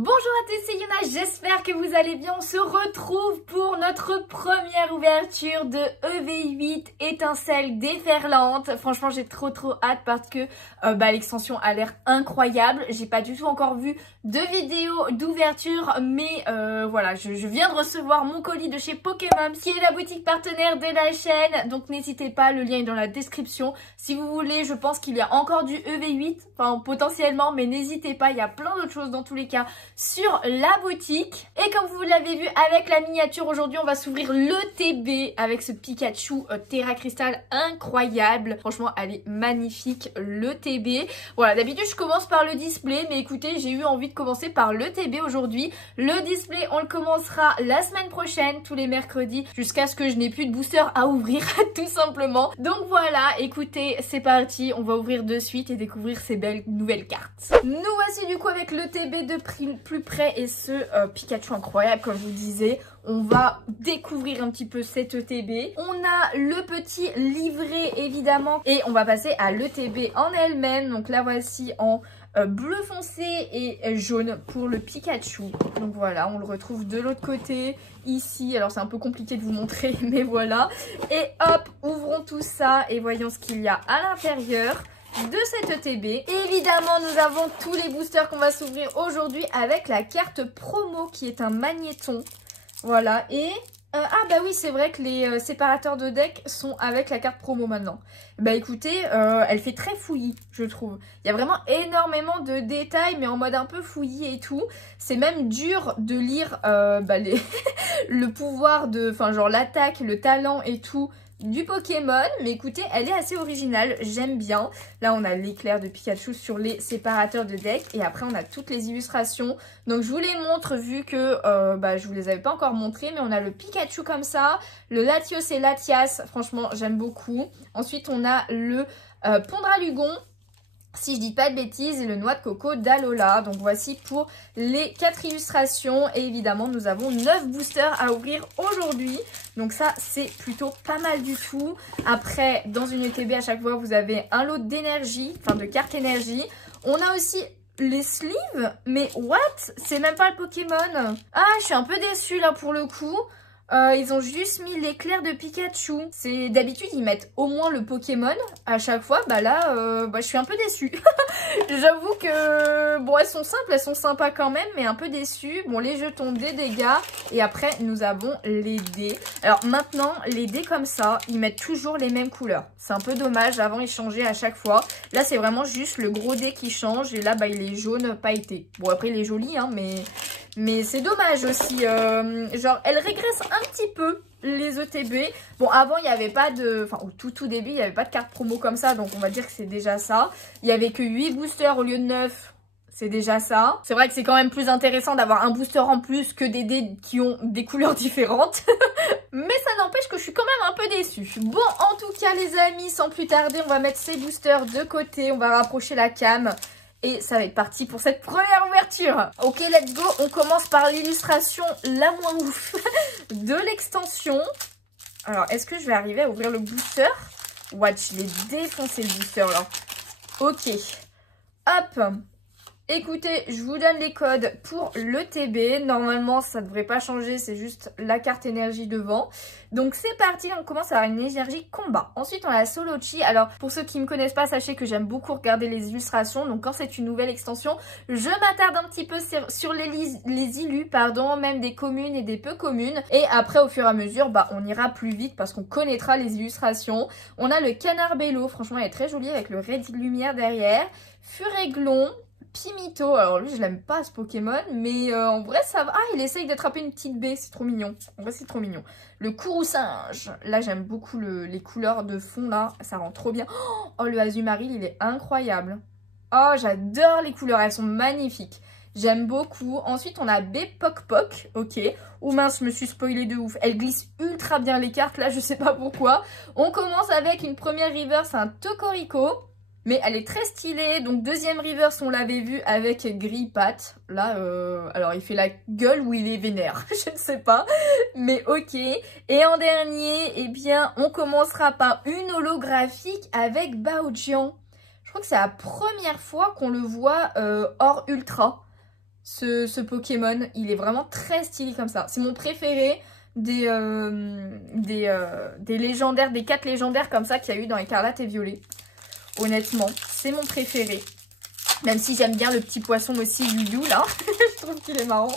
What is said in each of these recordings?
Bonjour à tous, c'est Yuna, j'espère que vous allez bien. On se retrouve pour notre première ouverture de EV8 étincelle déferlante. Franchement, j'ai trop hâte parce que l'extension a l'air incroyable. J'ai pas du tout encore vu de vidéo d'ouverture, mais voilà, je viens de recevoir mon colis de chez Pokémon, qui est la boutique partenaire de la chaîne. Donc n'hésitez pas, le lien est dans la description. Si vous voulez, je pense qu'il y a encore du EV8, enfin potentiellement, mais n'hésitez pas, il y a plein d'autres choses dans tous les cas sur la boutique. Et comme vous l'avez vu avec la miniature, aujourd'hui on va s'ouvrir le TB avec ce Pikachu Terra Crystal incroyable. Franchement elle est magnifique, le TB. Voilà, d'habitude je commence par le display, mais écoutez, j'ai eu envie de commencer par le TB aujourd'hui. Le display on le commencera la semaine prochaine, tous les mercredis, jusqu'à ce que je n'ai plus de booster à ouvrir tout simplement. Donc voilà, écoutez, c'est parti, on va ouvrir de suite et découvrir ces belles nouvelles cartes. Nous voici du coup avec le TB de plus près et ce Pikachu incroyable comme je vous disais. On va découvrir un petit peu cette ETB. On a le petit livret évidemment et on va passer à l'ETB en elle-même. Donc là voici en bleu foncé et jaune pour le Pikachu. Donc voilà, on le retrouve de l'autre côté ici. Alors c'est un peu compliqué de vous montrer mais voilà. Et hop, ouvrons tout ça et voyons ce qu'il y a à l'intérieur de cette ETB. Évidemment, nous avons tous les boosters qu'on va s'ouvrir aujourd'hui avec la carte promo qui est un magnéton. Voilà, et... ah bah oui, c'est vrai que les séparateurs de deck sont avec la carte promo maintenant. Bah écoutez, elle fait très fouillis, je trouve. Il y a vraiment énormément de détails, mais en mode un peu fouillis et tout. C'est même dur de lire le pouvoir de... Enfin, genre l'attaque, le talent et tout du Pokémon, mais écoutez, elle est assez originale, j'aime bien. Là, on a l'éclair de Pikachu sur les séparateurs de deck et après, on a toutes les illustrations. Donc, je vous les montre vu que je vous les avais pas encore montrées, mais on a le Pikachu comme ça, le Latios et Latias, franchement, j'aime beaucoup. Ensuite, on a le Pondralugon, si je dis pas de bêtises, et le noix de coco d'Alola. Donc voici pour les 4 illustrations. Et évidemment, nous avons 9 boosters à ouvrir aujourd'hui. Donc ça, c'est plutôt pas mal du tout. Après, dans une ETB, à chaque fois, vous avez un lot d'énergie, enfin de cartes énergie. On a aussi les sleeves, mais what? C'est même pas le Pokémon. Ah, je suis un peu déçue là pour le coup. Ils ont juste mis l'éclair de Pikachu. C'est d'habitude ils mettent au moins le Pokémon à chaque fois. Bah là, je suis un peu déçue. J'avoue que bon, elles sont simples, elles sont sympas quand même, mais un peu déçue. Bon, les jetons des dégâts et après nous avons les dés. Alors maintenant, les dés comme ça, ils mettent toujours les mêmes couleurs. C'est un peu dommage. Avant ils changeaient à chaque fois. Là c'est vraiment juste le gros dé qui change et là bah il est jaune pailleté. Bon après il est joli hein, mais c'est dommage aussi, genre elle régresse un petit peu les ETB. Bon avant il n'y avait pas de, enfin au tout début il n'y avait pas de carte promo comme ça, donc on va dire que c'est déjà ça. Il n'y avait que 8 boosters au lieu de 9, c'est déjà ça. C'est vrai que c'est quand même plus intéressant d'avoir un booster en plus que des dés qui ont des couleurs différentes. Mais ça n'empêche que je suis quand même un peu déçue. Bon en tout cas les amis, sans plus tarder on va mettre ces boosters de côté, on va rapprocher la cam. Et ça va être parti pour cette première ouverture. Ok, let's go. On commence par l'illustration la moins ouf de l'extension. Alors, est-ce que je vais arriver à ouvrir le booster? Watch, je l'ai défoncé le booster là. Ok. Hop. Écoutez, je vous donne les codes pour le TB. Normalement, ça ne devrait pas changer. C'est juste la carte énergie devant. Donc, c'est parti. On commence à avoir une énergie combat. Ensuite, on a la Solochi. Alors, pour ceux qui ne me connaissent pas, sachez que j'aime beaucoup regarder les illustrations. Donc, quand c'est une nouvelle extension, je m'attarde un petit peu sur les illus, pardon, même des communes et des peu communes. Et après, au fur et à mesure, on ira plus vite parce qu'on connaîtra les illustrations. On a le Canard Bello. Franchement, elle est très jolie avec le ray de lumière derrière. Furéglon. Pimito, alors lui je l'aime pas ce Pokémon, mais en vrai ça va. Ah, il essaye d'attraper une petite baie, c'est trop mignon. En vrai c'est trop mignon. Le Courroucinge, là j'aime beaucoup les couleurs de fond là, ça rend trop bien. Oh le Azumarill il est incroyable. Oh j'adore les couleurs, elles sont magnifiques. J'aime beaucoup. Ensuite on a Bepokpok, ok. Oh mince, je me suis spoilé de ouf. Elle glisse ultra bien les cartes là, je sais pas pourquoi. On commence avec une première reverse, un Tocorico. Mais elle est très stylée. Donc deuxième reverse, on l'avait vu avec Grippat. Là, alors il fait la gueule ou il est vénère. Je ne sais pas. Mais ok. Et en dernier, eh bien, on commencera par une holographique avec Baojian. Je crois que c'est la première fois qu'on le voit hors ultra. ce Pokémon. Il est vraiment très stylé comme ça. C'est mon préféré des légendaires, des 4 légendaires comme ça qu'il y a eu dans Écarlate et Violet. Honnêtement, c'est mon préféré. Même si j'aime bien le petit poisson aussi, Lulu, là. Je trouve qu'il est marrant.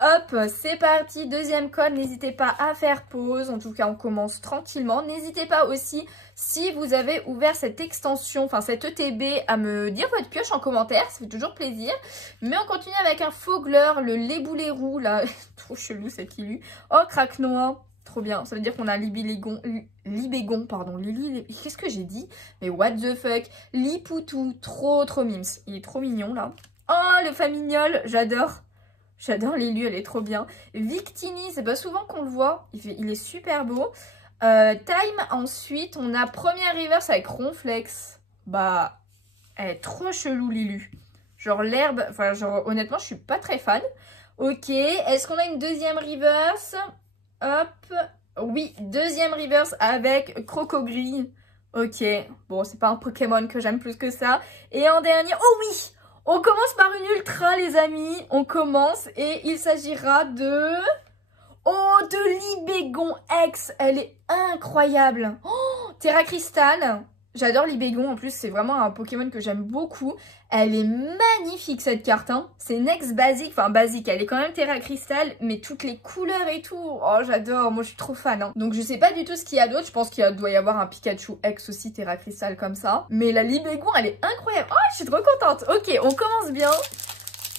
Hop, c'est parti. Deuxième code, n'hésitez pas à faire pause. En tout cas, on commence tranquillement. N'hésitez pas aussi, si vous avez ouvert cette extension, enfin cette ETB, à me dire votre pioche en commentaire. Ça fait toujours plaisir. Mais on continue avec un Faugleur, le Léboulérou, là. Trop chelou, cette Lilu. Oh, Craquenois. Trop bien, ça veut dire qu'on a Libégon, pardon, Lily, qu'est-ce que j'ai dit? Mais what the fuck, Lipoutou, trop mims, il est trop mignon là. Oh, le Famignol, j'adore Lilu, elle est trop bien. Victini, c'est pas souvent qu'on le voit, il est super beau. Time, ensuite, on a première reverse avec Ronflex. Bah, elle est trop chelou Lilu. Genre l'herbe, enfin genre honnêtement, je suis pas très fan. Ok, est-ce qu'on a une deuxième reverse? Hop, oui, deuxième reverse avec Crocogrille. Ok, bon, c'est pas un Pokémon que j'aime plus que ça. Et en dernier, oh oui, on commence par une ultra, les amis. On commence et il s'agira de... Oh, de Libégon X. Elle est incroyable. Oh, Terra Cristal. J'adore Libégon, en plus c'est vraiment un Pokémon que j'aime beaucoup. Elle est magnifique cette carte, hein. C'est une ex basique, enfin basique, elle est quand même Terra Cristal, mais toutes les couleurs et tout, oh j'adore, moi je suis trop fan, hein. Donc je sais pas du tout ce qu'il y a d'autre, je pense qu'il doit y avoir un Pikachu X aussi Terra Cristal comme ça. Mais la Libégon elle est incroyable, oh je suis trop contente. Ok, on commence bien.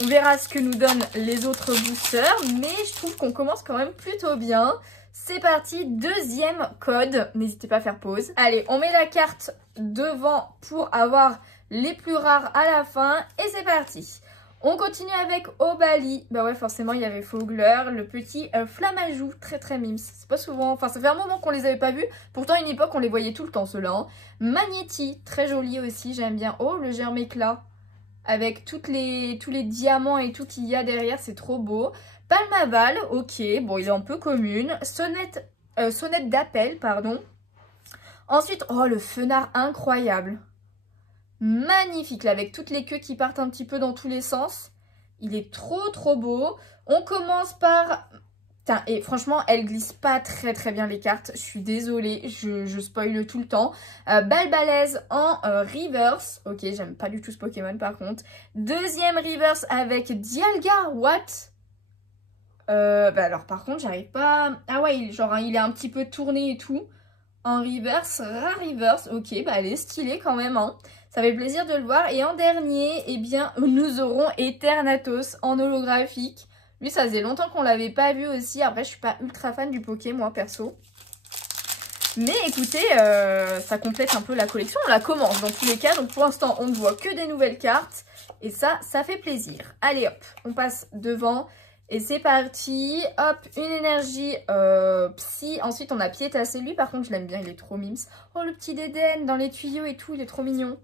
On verra ce que nous donnent les autres boosters, mais je trouve qu'on commence quand même plutôt bien. C'est parti, deuxième code, n'hésitez pas à faire pause. Allez, on met la carte devant pour avoir les plus rares à la fin et c'est parti. On continue avec Obali, bah ouais forcément il y avait Faugleur, le petit Flamajou, très mims. C'est pas souvent, enfin ça fait un moment qu'on les avait pas vus, pourtant à une époque on les voyait tout le temps ceux-là. Hein. Magnéti, très joli aussi, j'aime bien. Oh le germe éclat, avec tous les diamants et tout qu'il y a derrière, c'est trop beau. Palmaval, ok, bon il est un peu commune. Sonnette d'appel, pardon. Ensuite, oh le Fenard incroyable. Magnifique, là, avec toutes les queues qui partent un petit peu dans tous les sens. Il est trop beau. On commence par... Putain, et franchement, elle glisse pas très bien les cartes. Je suis désolée, je spoil tout le temps. Balbalaise en reverse. Ok, j'aime pas du tout ce Pokémon par contre. Deuxième reverse avec Dialga, what? Bah alors par contre j'arrive pas... Ah ouais, genre il est un petit peu tourné et tout. En reverse, rare reverse. Ok, bah elle est stylée quand même. Hein. Ça fait plaisir de le voir. Et en dernier, eh bien, nous aurons Eternatus en holographique. Lui, ça faisait longtemps qu'on l'avait pas vu aussi. Après, je suis pas ultra fan du Poké, moi, perso. Mais écoutez, ça complète un peu la collection. On la commence dans tous les cas. Donc pour l'instant, on ne voit que des nouvelles cartes. Et ça fait plaisir. Allez hop, on passe devant. Et c'est parti, hop, une énergie psy. Ensuite, on a Piétassé. Lui, par contre, je l'aime bien, il est trop mims. Oh, le petit Dédenne dans les tuyaux et tout, il est trop mignon.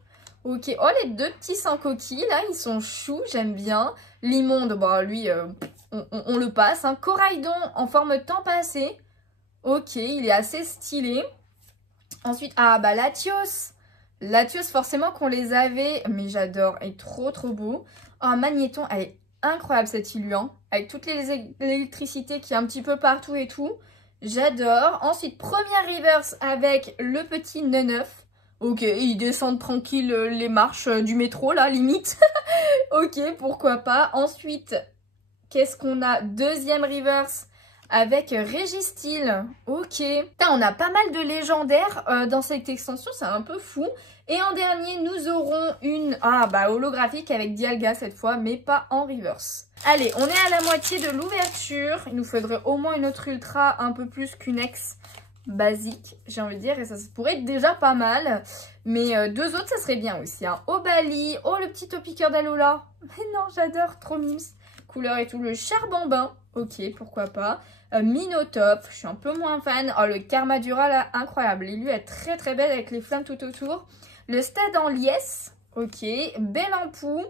Ok, oh, les deux petits sans coquilles, là, ils sont choux, j'aime bien. L'immonde, bah, lui, on le passe. Hein. Coraidon en forme temps passé. Ok, il est assez stylé. Ensuite, ah, bah, Latios. Latios, forcément qu'on les avait, mais j'adore, il est trop beau. Oh, Magnéton, elle est incroyable cette Illuan, avec toutes l'électricité qui est un petit peu partout et tout. J'adore. Ensuite, première reverse avec le petit Neneuf. Ok, ils descendent tranquille les marches du métro là, limite. Ok, pourquoi pas. Ensuite, qu'est-ce qu'on a? Deuxième reverse avec Régistil. Ok. Putain, on a pas mal de légendaires dans cette extension, c'est un peu fou. Et en dernier, nous aurons une holographique avec Dialga cette fois, mais pas en reverse. Allez, on est à la moitié de l'ouverture. Il nous faudrait au moins une autre ultra, un peu plus qu'une ex basique, j'ai envie de dire. Et ça pourrait être déjà pas mal. Mais deux autres, ça serait bien aussi. Hein. Obali, oh le petit Topiqueur d'Alola. Mais non, j'adore, trop mims. Couleur et tout, le Charbambin. Ok, pourquoi pas. Minotop, je suis un peu moins fan. Oh, le Karmadura, là, incroyable. Et lui, elle est très belle avec les flammes tout autour. Le Stade en liesse. Ok. Bellampou.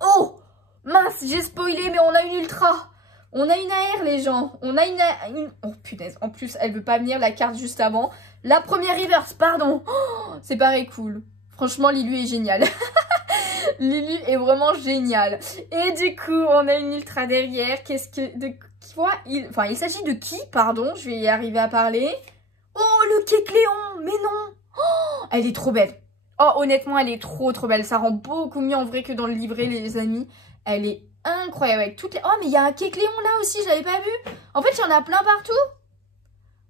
Oh mince, j'ai spoilé, mais on a une ultra. On a une AR, les gens. On a une... Oh, punaise. En plus, elle veut pas venir, la carte juste avant. La première reverse, pardon. Oh, c'est pareil cool. Franchement, Lilu est génial. Lulu est vraiment géniale. Et du coup, on a une ultra derrière. Qu'est-ce que... De quoi il s'agit de qui, pardon, je vais y arriver à parler. Oh, le Kecléon, mais non. Oh, elle est trop belle. Oh, honnêtement, elle est trop belle. Ça rend beaucoup mieux en vrai que dans le livret, les amis. Elle est incroyable avec toutes les... Oh, mais il y a un Kecléon là aussi, je l'avais pas vu. En fait, il y en a plein partout.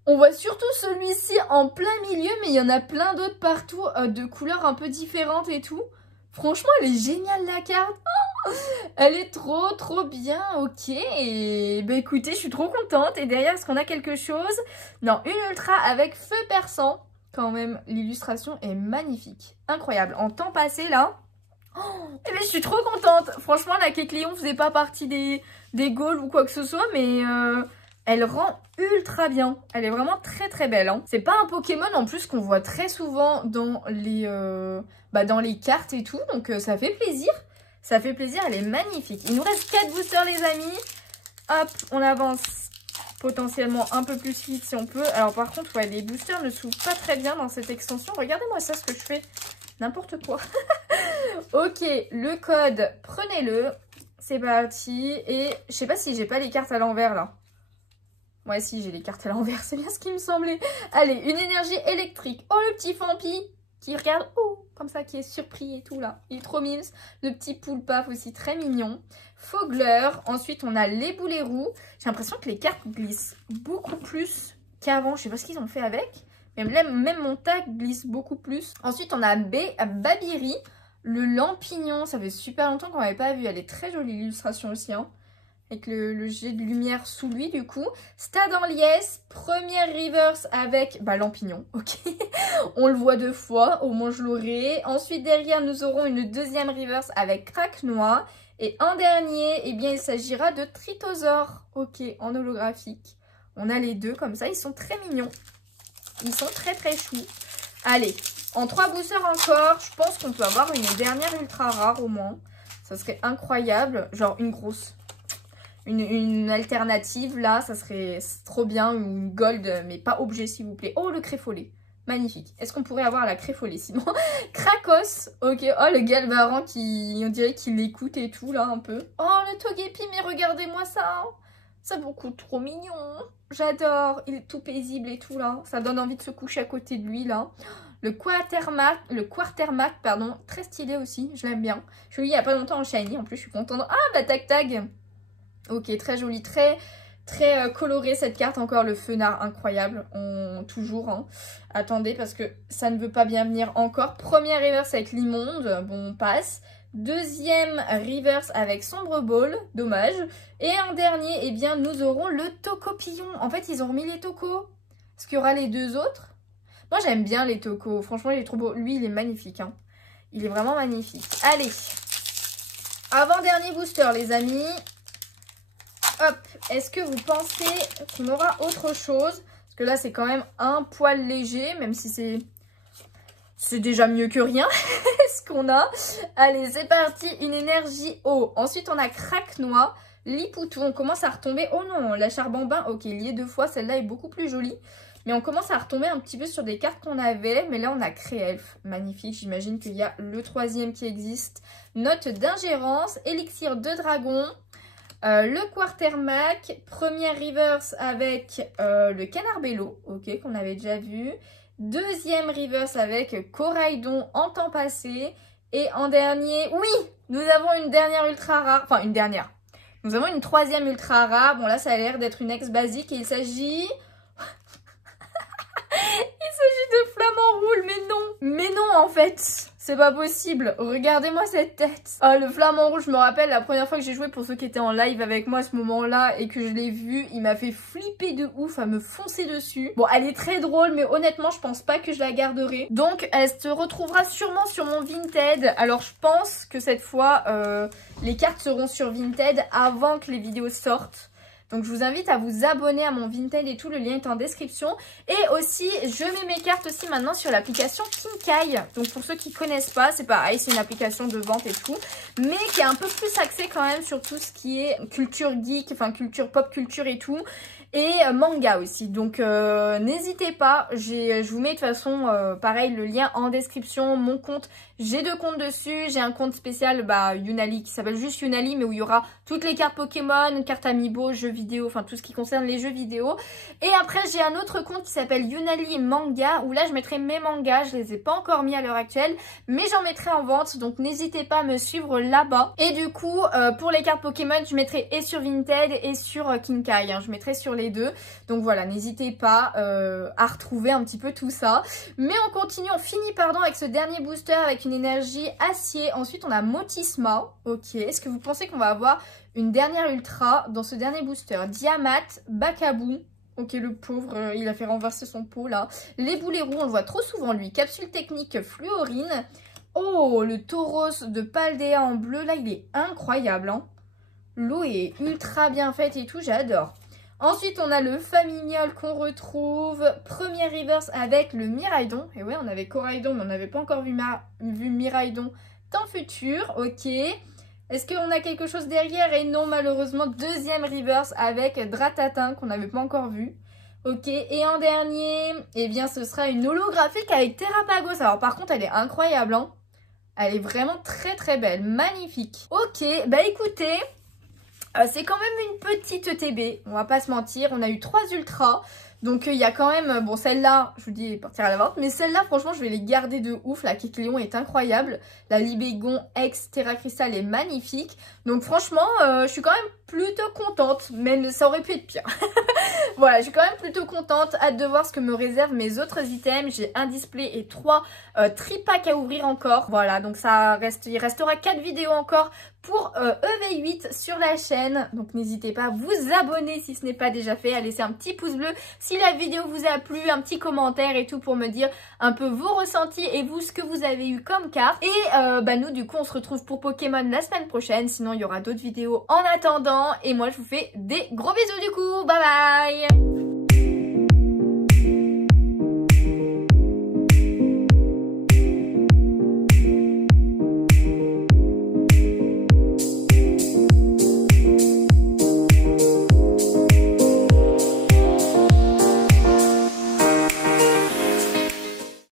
On voit surtout celui-ci en plein milieu, mais il y en a plein d'autres partout, de couleurs un peu différentes et tout. Franchement, elle est géniale la carte. Oh, elle est trop bien, ok. Et bah écoutez, je suis trop contente. Et derrière, est-ce qu'on a quelque chose? Non, une ultra avec feu perçant. Quand même, l'illustration est magnifique. Incroyable. En temps passé, là... Oh, et ben, je suis trop contente. Franchement, la Kecléon faisait pas partie des goals ou quoi que ce soit, mais... elle rend ultra bien. Elle est vraiment très belle. Hein. C'est pas un Pokémon en plus qu'on voit très souvent dans les cartes et tout. Donc ça fait plaisir. Ça fait plaisir. Elle est magnifique. Il nous reste 4 boosters les amis. Hop, on avance potentiellement un peu plus vite si on peut. Alors par contre, ouais, les boosters ne s'ouvrent pas très bien dans cette extension. Regardez-moi ça, ce que je fais. N'importe quoi. Ok, le code, prenez-le. C'est parti. Et je sais pas si j'ai pas les cartes à l'envers là. Ouais, si, j'ai les cartes à l'envers, c'est bien ce qui me semblait. Allez, une énergie électrique. Oh, le petit Fampi qui regarde, oh, comme ça, qui est surpris et tout, là. Il est trop mimes. Le petit Poulpaf aussi, très mignon. Fogler. Ensuite, on a les boulets roux. J'ai l'impression que les cartes glissent beaucoup plus qu'avant. Je sais pas ce qu'ils ont fait avec. Mais même mon tag glisse beaucoup plus. Ensuite, on a Babiri. Le Lampignon, ça fait super longtemps qu'on n'avait pas vu. Elle est très jolie, l'illustration aussi, hein. Avec le jet de lumière sous lui du coup. Stade en liesse, première reverse avec Lampignon, ok. On le voit 2 fois, au moins je l'aurai. Ensuite derrière nous aurons une deuxième reverse avec Craquenois. Et en dernier, eh bien il s'agira de Tritosaur, ok, en holographique. On a les deux comme ça, ils sont très mignons. Ils sont très choux. Allez, en 3 boosters encore, je pense qu'on peut avoir une dernière ultra rare au moins. Ça serait incroyable, genre une grosse. Une alternative là, ça serait trop bien, une gold, mais pas objet s'il vous plaît. Oh, le Créfollet, magnifique. Est-ce qu'on pourrait avoir la Créfollet sinon? Krakos, ok. Oh, le Galvaran qui, on dirait qu'il l'écoute et tout là un peu. Oh, le Togepi, mais regardez-moi ça. C'est beaucoup trop mignon. J'adore, il est tout paisible et tout là. Ça donne envie de se coucher à côté de lui là. Le Quartermac, pardon, très stylé aussi, je l'aime bien. Je l'ai eu il y a pas longtemps en shiny, en plus je suis contente. Ah, Tag. Ok, très joli, très coloré cette carte. Encore le Fenard, incroyable, toujours. Hein. Attendez, parce que ça ne veut pas bien venir encore. Première reverse avec l'immonde, bon, on passe. Deuxième reverse avec Sombre Ball, dommage. Et en dernier, eh bien, nous aurons le Tocopillon. En fait, ils ont remis les tocos. Est-ce qu'il y aura les 2 autres? Moi, j'aime bien les tocos. Franchement, il est trop beau. Lui, il est magnifique. Hein. Il est vraiment magnifique. Allez, avant-dernier booster, les amis. Hop, est-ce que vous pensez qu'on aura autre chose? Parce que là, c'est quand même un poil léger, même si c'est déjà mieux que rien, ce qu'on a. Allez, c'est parti, une énergie eau. Ensuite, on a Craquenois, Lipoutou. On commence à retomber. Oh non, la Charbambin, ok, liée 2 fois. Celle-là est beaucoup plus jolie. Mais on commence à retomber un petit peu sur des cartes qu'on avait. Mais là, on a Créelf, magnifique. J'imagine qu'il y a le 3e qui existe. Note d'ingérence, élixir de dragon. Le Quartermac, première reverse avec le Canarbello, ok, qu'on avait déjà vu. Deuxième reverse avec Coraidon en temps passé. Et en dernier, oui, nous avons une dernière ultra rare, enfin une dernière. Nous avons une 3e ultra rare. Bon là, ça a l'air d'être une ex basique et il s'agit... de Flamant Roule, mais non en fait, c'est pas possible, regardez-moi cette tête. Oh, le Flamant Rouge, je me rappelle la première fois que j'ai joué, pour ceux qui étaient en live avec moi à ce moment là et que je l'ai vu, il m'a fait flipper de ouf à me foncer dessus. Bon, elle est très drôle, mais honnêtement je pense pas que je la garderai, donc elle se retrouvera sûrement sur mon Vinted. Alors je pense que cette fois les cartes seront sur Vinted avant que les vidéos sortent. Donc je vous invite à vous abonner à mon Vinted et tout, le lien est en description. Et aussi, je mets mes cartes aussi maintenant sur l'application Kinkai. Donc pour ceux qui connaissent pas, c'est pareil, c'est une application de vente et tout, mais qui est un peu plus axée quand même sur tout ce qui est culture geek, enfin culture pop culture et tout. Et manga aussi, donc n'hésitez pas, je vous mets de toute façon pareil le lien en description, mon compte, j'ai 2 comptes dessus, j'ai un compte spécial Younali qui s'appelle juste Younali mais où il y aura toutes les cartes Pokémon, cartes Amiibo, jeux vidéo, enfin tout ce qui concerne les jeux vidéo. Et après j'ai un autre compte qui s'appelle Younali Manga où là je mettrai mes mangas, je les ai pas encore mis à l'heure actuelle mais j'en mettrai en vente donc n'hésitez pas à me suivre là-bas. Et du coup pour les cartes Pokémon je mettrai et sur Vinted et sur Kinkai, hein, je mettrai sur les deux. Donc voilà, n'hésitez pas à retrouver un petit peu tout ça. Mais on continue, on finit avec ce dernier booster avec une énergie acier. Ensuite on a Motisma. Ok, est-ce que vous pensez qu'on va avoir une dernière ultra dans ce dernier booster? Diamat, Bakabou. Ok, le pauvre, il a fait renverser son pot là. Les Boulérous, on le voit trop souvent lui. Capsule technique Fluorine. Oh, le Tauros de Paldea en bleu, là il est incroyable, hein. L'eau est ultra bien faite et tout, j'adore. Ensuite, on a le Familial qu'on retrouve. Premier reverse avec le Miraidon. Et ouais, on avait Coraidon, mais on n'avait pas encore vu Miraidon dans futur. Ok. Est-ce qu'on a quelque chose derrière? Et non, malheureusement, deuxième reverse avec Dratatin qu'on n'avait pas encore vu. Ok. Et en dernier, eh bien, ce sera une holographique avec Terrapagos. Alors, par contre, elle est incroyable, hein. Elle est vraiment très, très belle. Magnifique. Ok. Bah, écoutez... c'est quand même une petite ETB, on va pas se mentir, on a eu 3 ultras, donc il y a quand même, bon celle-là, je vous dis, elle partira à la vente, mais celle-là franchement je vais les garder de ouf, la Kecleon est incroyable, la Libégon X Terra Crystal est magnifique, donc franchement je suis quand même plutôt contente, mais ça aurait pu être pire. Voilà, je suis quand même plutôt contente, hâte de voir ce que me réservent mes autres items, j'ai un display et 3 tripacks à ouvrir encore, voilà, donc il restera 4 vidéos encore pour EV8 sur la chaîne, donc n'hésitez pas à vous abonner si ce n'est pas déjà fait, à laisser un petit pouce bleu si la vidéo vous a plu, un petit commentaire et tout pour me dire un peu vos ressentis et vous ce que vous avez eu comme carte. Et nous du coup on se retrouve pour Pokémon la semaine prochaine, sinon il y aura d'autres vidéos en attendant et moi je vous fais des gros bisous du coup, bye bye.